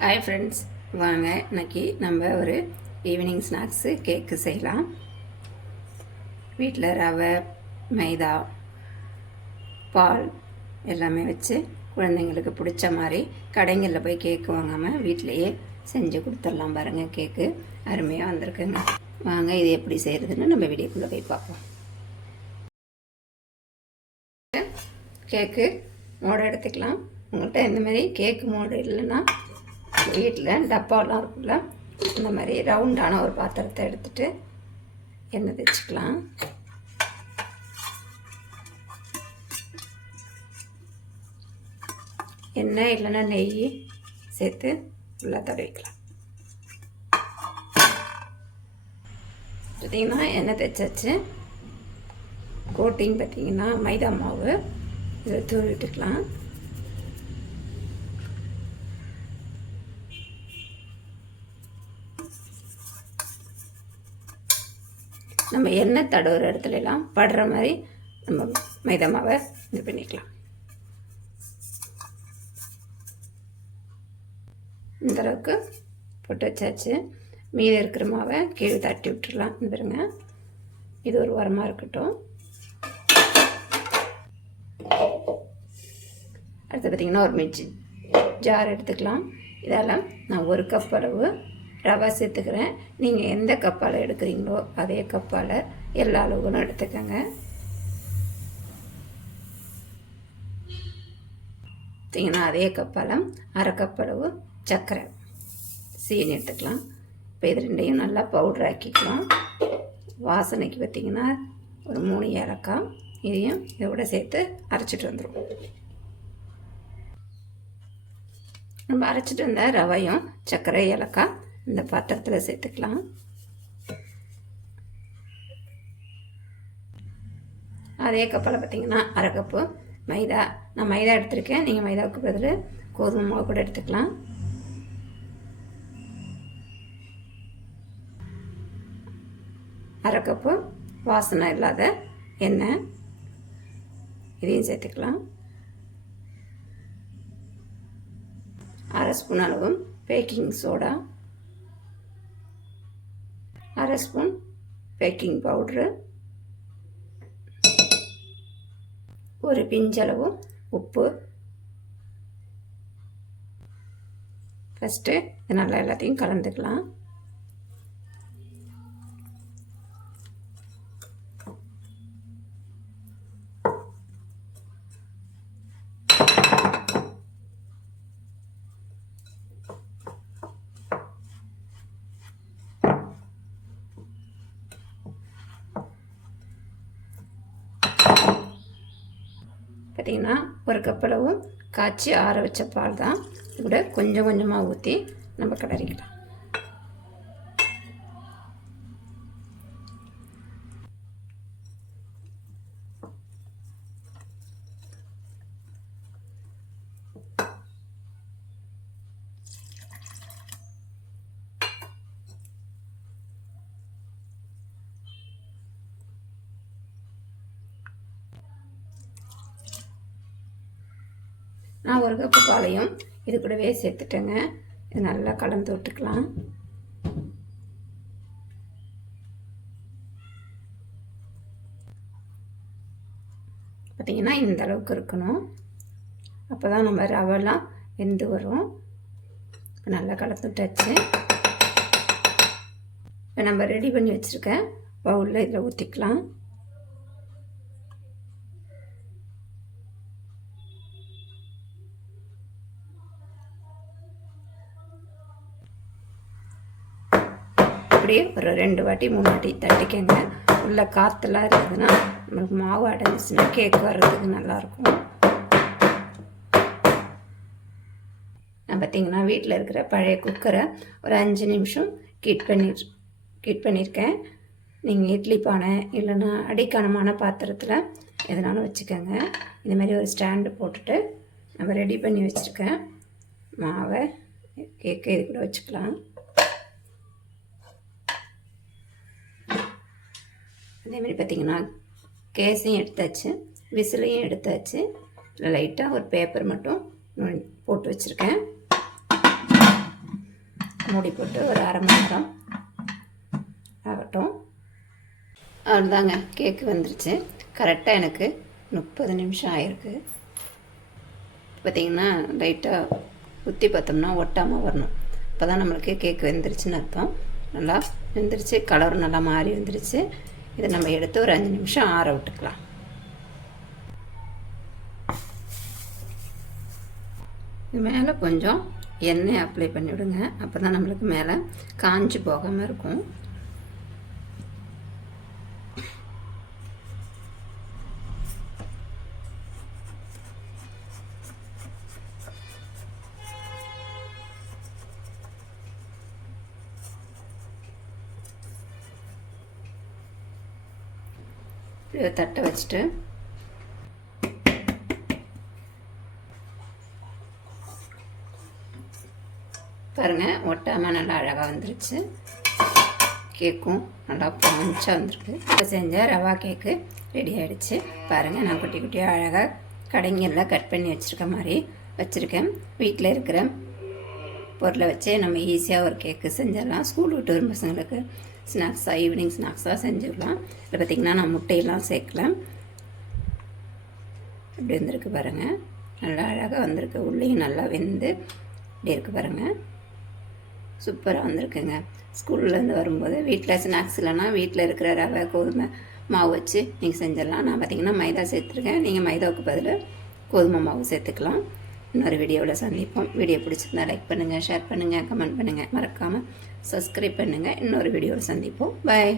Hi friends, வாங்க இன்னைக்கு நம்ம ஒரு ஈவினிங் ஸ்நாக்ஸு கேக்கு செய்யலாம். வீட்டில் ரவை, மைதா, பால் எல்லாமே வச்சு குழந்தைங்களுக்கு பிடிச்ச மாதிரி கடைங்களில் போய் கேக்கு வாங்காமல் வீட்டிலையே செஞ்சு கொடுத்துடலாம். பாருங்கள், கேக்கு அருமையாக வந்திருக்குங்க. வாங்க இது எப்படி செய்கிறதுன்னு நம்ம வீடியோக்குள்ளே போய் பார்ப்போம். கேக்கு மோடை எடுத்துக்கலாம். உங்கள்கிட்ட இந்தமாரி கேக்கு மோடு இல்லைன்னா வீட்டில் டப்பாலாம் இருக்குல்ல, இந்த மாதிரி ரவுண்டான ஒரு பாத்திரத்தை எடுத்துகிட்டு எண்ணெய் தேய்ச்சிக்கலாம். எண்ணெய் இல்லைன்னா நெய் சேர்த்து ஃபுல்லாக தடவிக்கலாம். பார்த்திங்கன்னா எண்ணெய் தேய்ச்சாச்சு. கோட்டிங் பார்த்திங்கன்னா மைதா மாவு இதில் தூவி விட்டுக்கலாம். நம்ம எண்ணெய் தடவுற இடத்துலலாம் படுற மாதிரி நம்ம மைதா மாவை இது பண்ணிக்கலாம். இந்தளவுக்கு போட்டு வச்சாச்சு. மீதி இருக்கிற மாவை கீழே தட்டி விட்டுடலாம். பாருங்க, இது ஒரு வாரமாக இருக்கட்டும். அடுத்து பார்த்திங்கன்னா ஒரு மிக்ஸி ஜார் எடுத்துக்கலாம். இதால் நான் 1 கப் அளவு ரவை சேர்த்துக்கிறேன். நீங்கள் எந்த கப்பால் எடுக்கிறீங்களோ அதே கப்பால் எல்லா அளவுகளும் எடுத்துக்கோங்க. பார்த்திங்கன்னா அதே கப்பால் 1/2 கப் அளவு சர்க்கரை, சீனி எடுத்துக்கலாம். இப்போ இது ரெண்டையும் நல்லா பவுடர் ஆக்கிக்கலாம். வாசனைக்கு பார்த்திங்கன்னா ஒரு 3 ஏலக்காய் இதையும் இதோட சேர்த்து அரைச்சிட்டு வந்துடும். நம்ம அரைச்சிட்டு வந்த ரவையும் சர்க்கரை ஏலக்காய் இந்த பாத்திரத்தில் சேர்த்துக்கலாம். அதே கப்பால் பார்த்திங்கன்னா 1/2 கப்பு மைதா, நான் மைதா எடுத்திருக்கேன். நீங்கள் மைதாவுக்கு பதில் கோதுமை மாவு கூட எடுத்துக்கலாம். அரை கப்பு வாசனை இல்லாத எண்ணெய் இதையும் சேர்த்துக்கலாம். 1/2 ஸ்பூன் அளவு baking soda, 1/2 spoon baking powder, ஒரு பிஞ்சளவு உப்பு. ஃபஸ்ட்டு இது நல்லா எல்லாத்தையும் கலந்துக்கலாம். பார்த்திங்கன்னா 1 கப் அளவு காய்ச்சி ஆற வச்ச பால் தான். கூட கொஞ்சம் கொஞ்சமாக ஊற்றி நம்ம கிளறிக்கலாம். நான் 1 கப்பு பாலையும் இது கூடவே சேர்த்துட்டேங்க. இது நல்லா கலந்து விட்டுக்கலாம். பார்த்திங்கன்னா இந்த அளவுக்கு இருக்கணும். அப்போ தான் நம்ம ரவெல்லாம் வெந்து வரும். இப்போ நல்லா கலந்து விட்டாச்சு. இப்போ நம்ம ரெடி பண்ணி வச்சுருக்க பவுலில் இதில் ஊற்றிக்கலாம். அப்படியே ஒரு 2 வாட்டி 3 வாட்டி தட்டிக்கங்க. உள்ள காற்றுலாம் இருக்குதுன்னா நம்மளுக்கு மாவு அடைஞ்சிச்சுன்னா கேக் வர்றதுக்கு நல்லாயிருக்கும். நான் பார்த்திங்கன்னா வீட்டில் இருக்கிற பழைய குக்கரை ஒரு 5 நிமிஷம் ஹீட் பண்ணியிருக்கேன். நீங்கள் இட்லி பானை இல்லைன்னா அடிக்கனமான பாத்திரத்தில் எதனாலும் வச்சுக்கோங்க. இந்தமாதிரி ஒரு ஸ்டாண்டு போட்டுட்டு நம்ம ரெடி பண்ணி வச்சுருக்கேன் மாவை கேக்கு இது கூட வச்சுக்கலாம். அதேமாதிரி பார்த்திங்கன்னா கேஸையும் எடுத்தாச்சு, விசிலையும் எடுத்தாச்சு. லைட்டாக ஒரு பேப்பர் மட்டும் போட்டு வச்சுருக்கேன். மூடி போட்டு ஒரு அரை மணி நேரம் ஆகட்டும். அவ்வளோதாங்க, கேக்கு வந்துருச்சு. கரெக்டாக எனக்கு 30 நிமிஷம் ஆகிருக்கு. பார்த்திங்கன்னா லைட்டாக ஊற்றி பார்த்தோம்னா ஒட்டாமல் வரணும். அப்போ தான் நம்மளுக்கு கேக்கு வெந்துருச்சுன்னு அர்த்தம். நல்லா வெந்துருச்சு, கலரும் நல்லா மாறி வந்துருச்சு. இதை நம்ம எடுத்து ஒரு 5 நிமிஷம் ஆற விட்டுக்கலாம். இது மேலே கொஞ்சம் எண்ணெய் அப்ளை பண்ணி விடுங்க. அப்போ தான் நம்மளுக்கு மேலே காஞ்சி போகாமல் இருக்கும். தட்டை வச்சுட்டு பாருங்கள், ஒட்டாமல் நல்லா அழகாக வந்துருச்சு. கேக்கும் நல்லா பஞ்சாக வந்திருக்கு. இப்போ செஞ்ச ரவா கேக்கு ரெடி ஆகிடுச்சு. பாருங்கள், நான் குட்டி குட்டியாக அழகாக கடைங்கெல்லாம் கட் பண்ணி வச்சுருக்க மாதிரி வச்சுருக்கேன். வீட்டில் இருக்கிற பொருளை வச்சு நம்ம ஈஸியாக ஒரு கேக்கு செஞ்சிடலாம். ஸ்கூல் விட்டு வரும் பசங்களுக்கு ஸ்நாக்ஸாக, ஈவினிங் ஸ்நாக்ஸாக செஞ்சுக்கலாம். இதில் பார்த்திங்கன்னா நான் முட்டையெல்லாம் சேர்க்கல. இப்படி வந்திருக்கு பாருங்கள், நல்லா அழகாக வந்திருக்கு. உள்ளேயும் நல்லா வெந்து இப்படி இருக்குது பாருங்கள், சூப்பராக வந்திருக்குங்க. ஸ்கூல்லேருந்து வரும்போது வீட்டில் ஸ்நாக்ஸ் இல்லைன்னா வீட்டில் இருக்கிற ரவை கோதுமை மாவு வச்சு நீங்கள் செஞ்சிடலாம். நான் பார்த்திங்கன்னா மைதா சேர்த்துருக்கேன். நீங்கள் மைதாவுக்கு பதில் கோதுமை மாவு சேர்த்துக்கலாம். இன்னொரு வீடியோவில் சந்திப்போம். வீடியோ பிடிச்சிருந்தா லைக் பண்ணுங்கள், ஷேர் பண்ணுங்கள், கமெண்ட் பண்ணுங்கள். மறக்காமல் சப்ஸ்கிரைப் பண்ணுங்கள். இன்னொரு வீடியோவில் சந்திப்போம். பாய்.